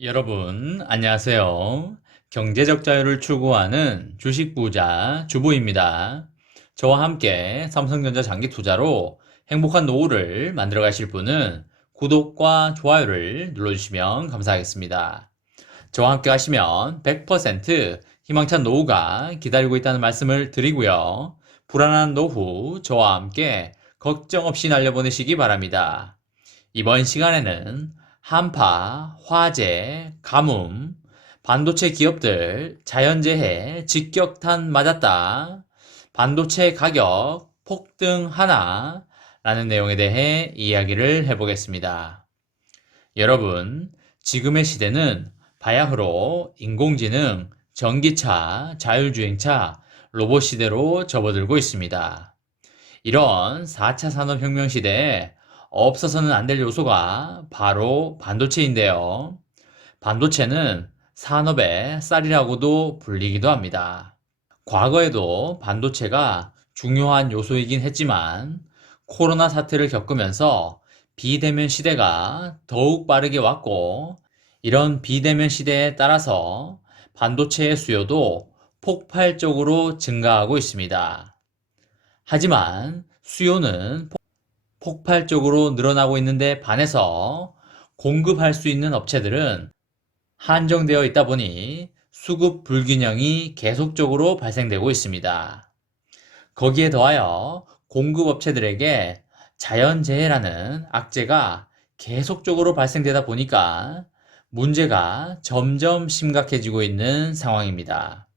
여러분, 안녕하세요. 경제적 자유를 추구하는 주식 부자 주부입니다. 저와 함께 삼성전자 장기 투자로 행복한 노후를 만들어 가실 분은 구독과 좋아요를 눌러주시면 감사하겠습니다. 저와 함께 하시면 100% 희망찬 노후가 기다리고 있다는 말씀을 드리고요. 불안한 노후 저와 함께 걱정 없이 날려보내시기 바랍니다. 이번 시간에는 한파, 화재, 가뭄, 반도체 기업들 자연재해 직격탄 맞았다. 반도체 가격 폭등 하나 라는 내용에 대해 이야기를 해보겠습니다. 여러분, 지금의 시대는 바야흐로 인공지능, 전기차, 자율주행차, 로봇 시대로 접어들고 있습니다. 이런 4차 산업혁명 시대에 없어서는 안 될 요소가 바로 반도체인데요. 반도체는 산업의 쌀이라고도 불리기도 합니다. 과거에도 반도체가 중요한 요소이긴 했지만 코로나 사태를 겪으면서 비대면 시대가 더욱 빠르게 왔고, 이런 비대면 시대에 따라서 반도체의 수요도 폭발적으로 증가하고 있습니다. 하지만 수요는 폭발적으로 늘어나고 있는데 반해서 공급할 수 있는 업체들은 한정되어 있다 보니 수급 불균형이 계속적으로 발생되고 있습니다. 거기에 더하여 공급 업체들에게 자연재해라는 악재가 계속적으로 발생되다 보니까 문제가 점점 심각해지고 있는 상황입니다.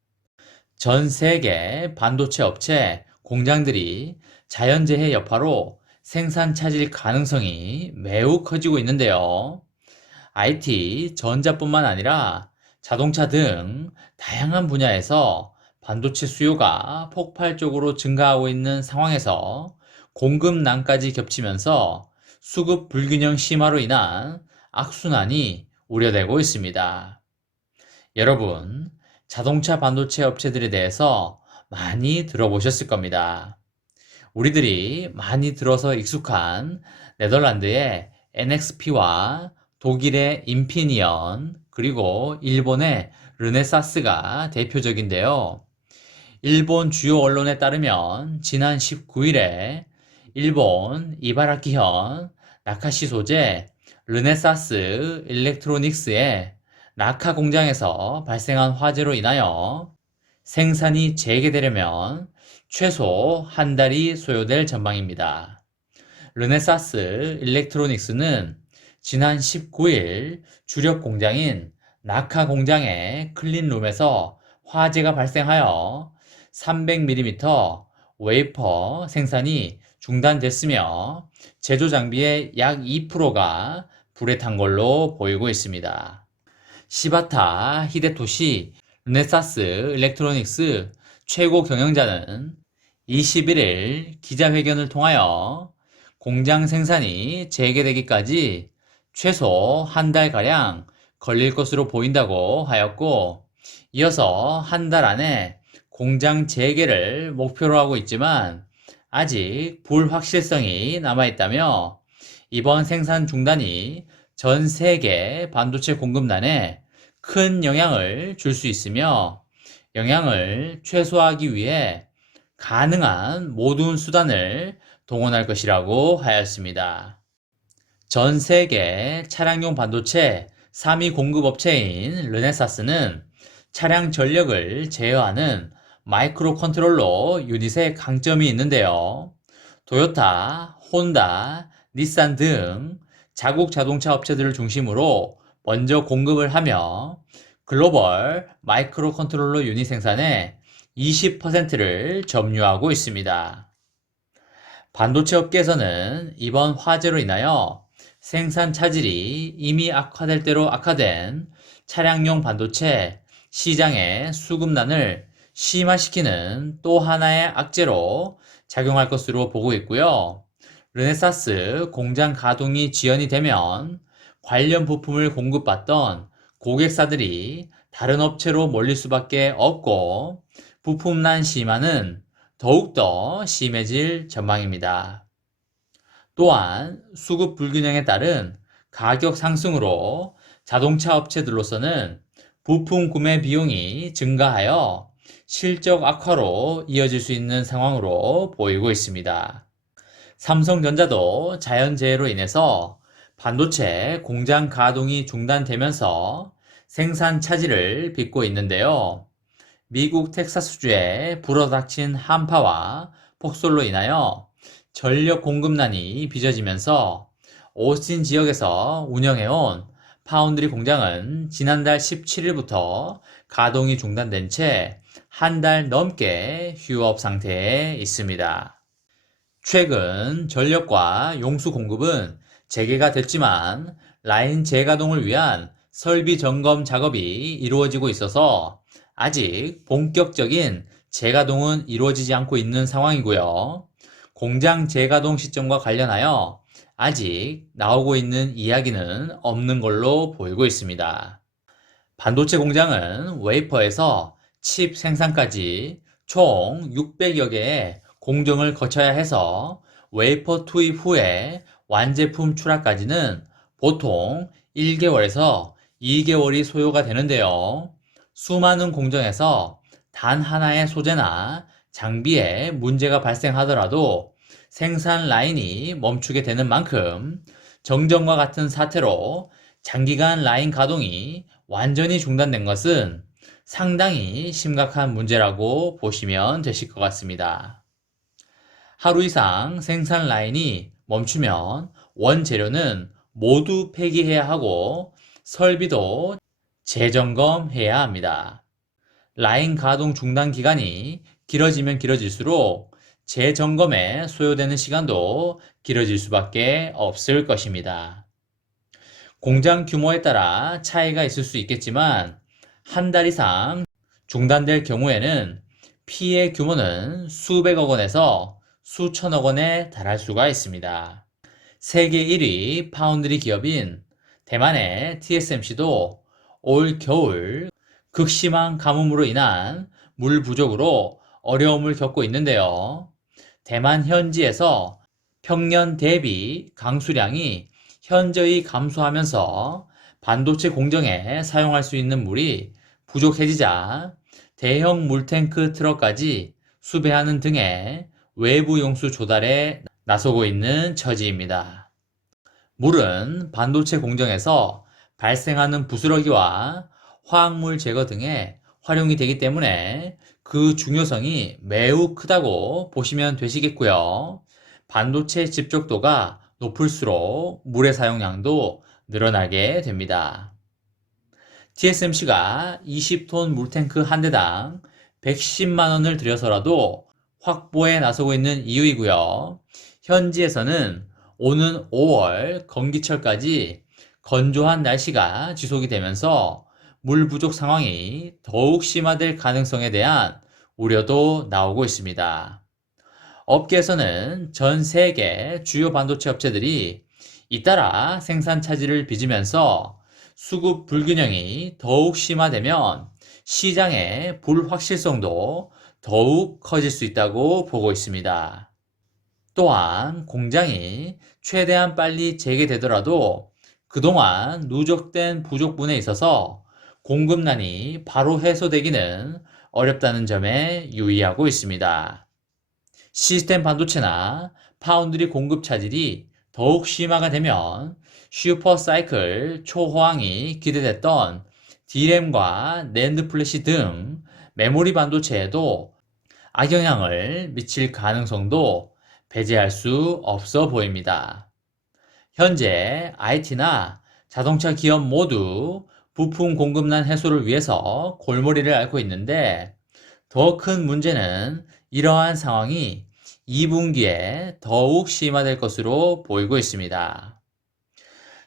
전 세계 반도체 업체 공장들이 자연재해 여파로 생산 차질 가능성이 매우 커지고 있는데요. IT, 전자뿐만 아니라 자동차 등 다양한 분야에서 반도체 수요가 폭발적으로 증가하고 있는 상황에서 공급난까지 겹치면서 수급 불균형 심화로 인한 악순환이 우려되고 있습니다. 여러분, 자동차 반도체 업체들에 대해서 많이 들어보셨을 겁니다. 우리들이 많이 들어서 익숙한 네덜란드의 NXP와 독일의 인피니언, 그리고 일본의 르네사스가 대표적인데요. 일본 주요 언론에 따르면 지난 19일에 일본 이바라키현 나카시 소재 르네사스 일렉트로닉스의 나카 공장에서 발생한 화재로 인하여 생산이 재개되려면 최소 한 달이 소요될 전망입니다. 르네사스 일렉트로닉스는 지난 19일 주력 공장인 나카 공장의 클린룸에서 화재가 발생하여 300mm 웨이퍼 생산이 중단됐으며 제조 장비의 약 2%가 불에 탄 걸로 보이고 있습니다. 시바타 히데토시 르네사스 일렉트로닉스 최고 경영자는 21일 기자회견을 통하여 공장 생산이 재개되기까지 최소 한 달가량 걸릴 것으로 보인다고 하였고, 이어서 한 달 안에 공장 재개를 목표로 하고 있지만 아직 불확실성이 남아있다며 이번 생산 중단이 전 세계 반도체 공급난에 큰 영향을 줄 수 있으며 영향을 최소화하기 위해 가능한 모든 수단을 동원할 것이라고 하였습니다. 전 세계 차량용 반도체 3위 공급업체인 르네사스는 차량 전력을 제어하는 마이크로 컨트롤러 유닛의 강점이 있는데요. 토요타, 혼다, 닛산 등 자국 자동차 업체들을 중심으로 먼저 공급을 하며 글로벌 마이크로 컨트롤러 유닛 생산의 20%를 점유하고 있습니다. 반도체 업계에서는 이번 화재로 인하여 생산 차질이 이미 악화될 대로 악화된 차량용 반도체 시장의 수급난을 심화시키는 또 하나의 악재로 작용할 것으로 보고 있고요. 르네사스 공장 가동이 지연이 되면 관련 부품을 공급받던 고객사들이 다른 업체로 몰릴 수밖에 없고 부품난 심화는 더욱더 심해질 전망입니다. 또한 수급 불균형에 따른 가격 상승으로 자동차 업체들로서는 부품 구매 비용이 증가하여 실적 악화로 이어질 수 있는 상황으로 보이고 있습니다. 삼성전자도 자연재해로 인해서 반도체 공장 가동이 중단되면서 생산 차질을 빚고 있는데요. 미국 텍사스주에 불어닥친 한파와 폭설로 인하여 전력 공급난이 빚어지면서 오스틴 지역에서 운영해온 파운드리 공장은 지난달 17일부터 가동이 중단된 채 한 달 넘게 휴업 상태에 있습니다. 최근 전력과 용수 공급은 재개가 됐지만 라인 재가동을 위한 설비 점검 작업이 이루어지고 있어서 아직 본격적인 재가동은 이루어지지 않고 있는 상황이고요. 공장 재가동 시점과 관련하여 아직 나오고 있는 이야기는 없는 걸로 보이고 있습니다. 반도체 공장은 웨이퍼에서 칩 생산까지 총 600여 개의 공정을 거쳐야 해서 웨이퍼 투입 후에 완제품 출하까지는 보통 1개월에서 2개월이 소요가 되는데요. 수많은 공정에서 단 하나의 소재나 장비에 문제가 발생하더라도 생산 라인이 멈추게 되는 만큼 정전과 같은 사태로 장기간 라인 가동이 완전히 중단된 것은 상당히 심각한 문제라고 보시면 되실 것 같습니다. 하루 이상 생산 라인이 멈추면 원재료는 모두 폐기해야 하고 설비도 재점검해야 합니다. 라인 가동 중단 기간이 길어지면 길어질수록 재점검에 소요되는 시간도 길어질 수밖에 없을 것입니다. 공장 규모에 따라 차이가 있을 수 있겠지만 한 달 이상 중단될 경우에는 피해 규모는 수백억 원에서 수천억 원에 달할 수가 있습니다. 세계 1위 파운드리 기업인 대만의 TSMC도 올 겨울 극심한 가뭄으로 인한 물 부족으로 어려움을 겪고 있는데요. 대만 현지에서 평년 대비 강수량이 현저히 감소하면서 반도체 공정에 사용할 수 있는 물이 부족해지자 대형 물탱크 트럭까지 수배하는 등의 외부 용수 조달에 나서고 있는 처지입니다. 물은 반도체 공정에서 발생하는 부스러기와 화학물 제거 등에 활용이 되기 때문에 그 중요성이 매우 크다고 보시면 되시겠고요. 반도체 집적도가 높을수록 물의 사용량도 늘어나게 됩니다. TSMC가 20톤 물탱크 한 대당 110만 원을 들여서라도 확보에 나서고 있는 이유이고요. 현지에서는 오는 5월 건기철까지 건조한 날씨가 지속이 되면서 물 부족 상황이 더욱 심화될 가능성에 대한 우려도 나오고 있습니다. 업계에서는 전 세계 주요 반도체 업체들이 잇따라 생산 차질을 빚으면서 수급 불균형이 더욱 심화되면 시장의 불확실성도 더욱 커질 수 있다고 보고 있습니다. 또한 공장이 최대한 빨리 재개되더라도 그동안 누적된 부족분에 있어서 공급난이 바로 해소되기는 어렵다는 점에 유의하고 있습니다. 시스템 반도체나 파운드리 공급 차질이 더욱 심화가 되면 슈퍼 사이클 초호황이 기대됐던 D램과 낸드 플래시 등 메모리 반도체에도 악영향을 미칠 가능성도 배제할 수 없어 보입니다. 현재 IT나 자동차 기업 모두 부품 공급난 해소를 위해서 골머리를 앓고 있는데 더 큰 문제는 이러한 상황이 2분기에 더욱 심화될 것으로 보이고 있습니다.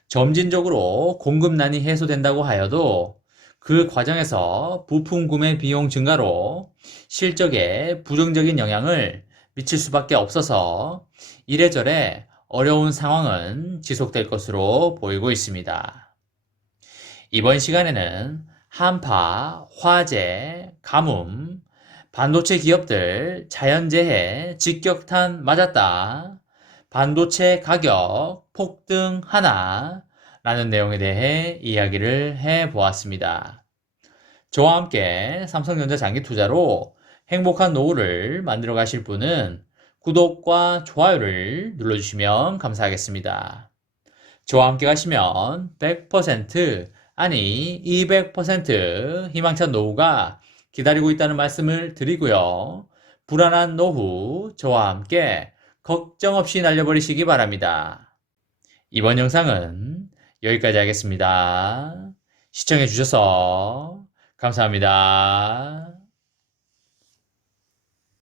점진적으로 공급난이 해소된다고 하여도 그 과정에서 부품 구매 비용 증가로 실적에 부정적인 영향을 미칠 수밖에 없어서 이래저래 어려운 상황은 지속될 것으로 보이고 있습니다. 이번 시간에는 한파, 화재, 가뭄, 반도체 기업들 자연재해 직격탄 맞았다, 반도체 가격 폭등 하나, 라는 내용에 대해 이야기를 해 보았습니다. 저와 함께 삼성전자 장기 투자로 행복한 노후를 만들어 가실 분은 구독과 좋아요를 눌러주시면 감사하겠습니다. 저와 함께 가시면 100% 아니 200% 희망찬 노후가 기다리고 있다는 말씀을 드리고요. 불안한 노후 저와 함께 걱정 없이 날려버리시기 바랍니다. 이번 영상은 여기까지 하겠습니다. 시청해 주셔서 감사합니다.